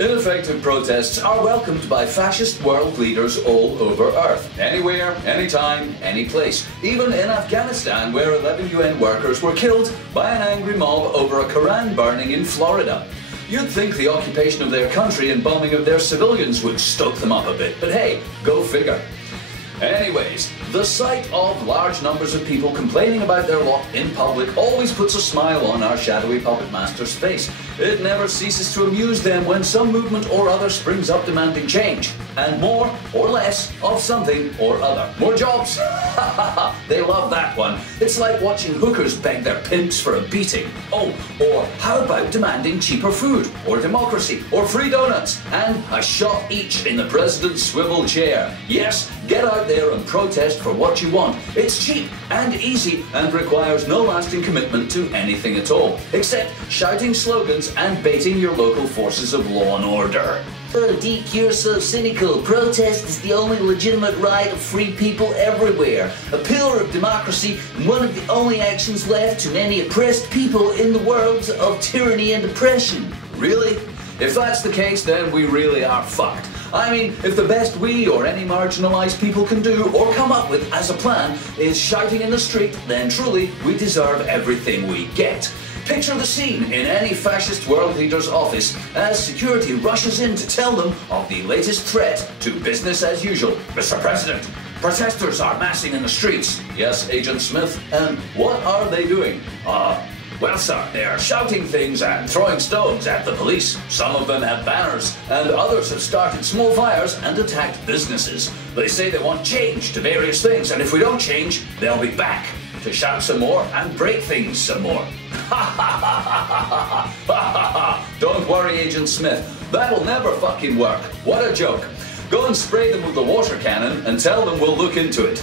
Ineffective protests are welcomed by fascist world leaders all over Earth. Anywhere, anytime, any place. Even in Afghanistan, where 11 UN workers were killed by an angry mob over a Quran burning in Florida. You'd think the occupation of their country and bombing of their civilians would stoke them up a bit, but hey, go figure. Anyways, the sight of large numbers of people complaining about their lot in public always puts a smile on our shadowy puppet master's face. It never ceases to amuse them when some movement or other springs up demanding change, and more or less of something or other. More jobs! They love that one. It's like watching hookers beg their pimps for a beating. Oh, or how about demanding cheaper food, or democracy, or free donuts, and a shot each in the president's swivel chair. Yes, get out there and protest for what you want. It's cheap and easy and requires no lasting commitment to anything at all, except shouting slogans and baiting your local forces of law and order. Oh, Deke, you're so cynical. Protest is the only legitimate right of free people everywhere. A pillar of democracy and one of the only actions left to many oppressed people in the world of tyranny and oppression. Really? If that's the case, then we really are fucked. I mean, if the best we or any marginalised people can do or come up with as a plan is shouting in the street, then truly we deserve everything we get. Picture the scene in any fascist world leader's office as security rushes in to tell them of the latest threat to business as usual. Mr. President, protesters are massing in the streets. Yes, Agent Smith. And what are they doing? Well, sir, they're shouting things and throwing stones at the police. Some of them have banners, and others have started small fires and attacked businesses. They say they want change to various things, and if we don't change, they'll be back to shout some more and break things some more. Don't worry, Agent Smith. That'll never fucking work. What a joke. Go and spray them with the water cannon and tell them we'll look into it.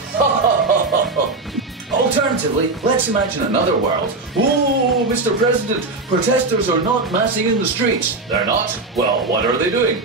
Alternatively, let's imagine another world. Ooh, Mr. President, protesters are not massing in the streets. They're not? Well, what are they doing?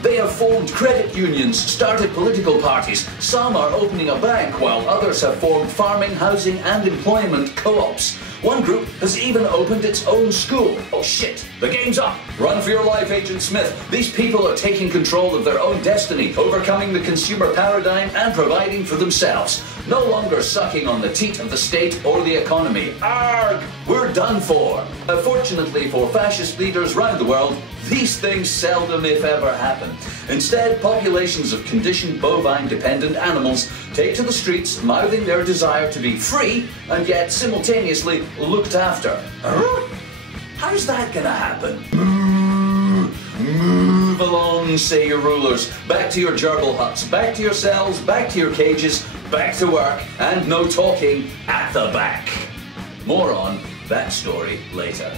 They have formed credit unions, started political parties. Some are opening a bank, while others have formed farming, housing and employment co-ops. One group has even opened its own school. Oh shit, the game's up. Run for your life, Agent Smith. These people are taking control of their own destiny, overcoming the consumer paradigm and providing for themselves. No longer sucking on the teat of the state or the economy. Arrgh! We're done for. Fortunately for fascist leaders around the world, these things seldom if ever happen. Instead, populations of conditioned bovine-dependent animals take to the streets, mouthing their desire to be free and yet simultaneously looked after. How's that gonna happen? Move along, say your rulers. Back to your gerbil huts, back to your cells, back to your cages, back to work, and no talking at the back. More on that story later.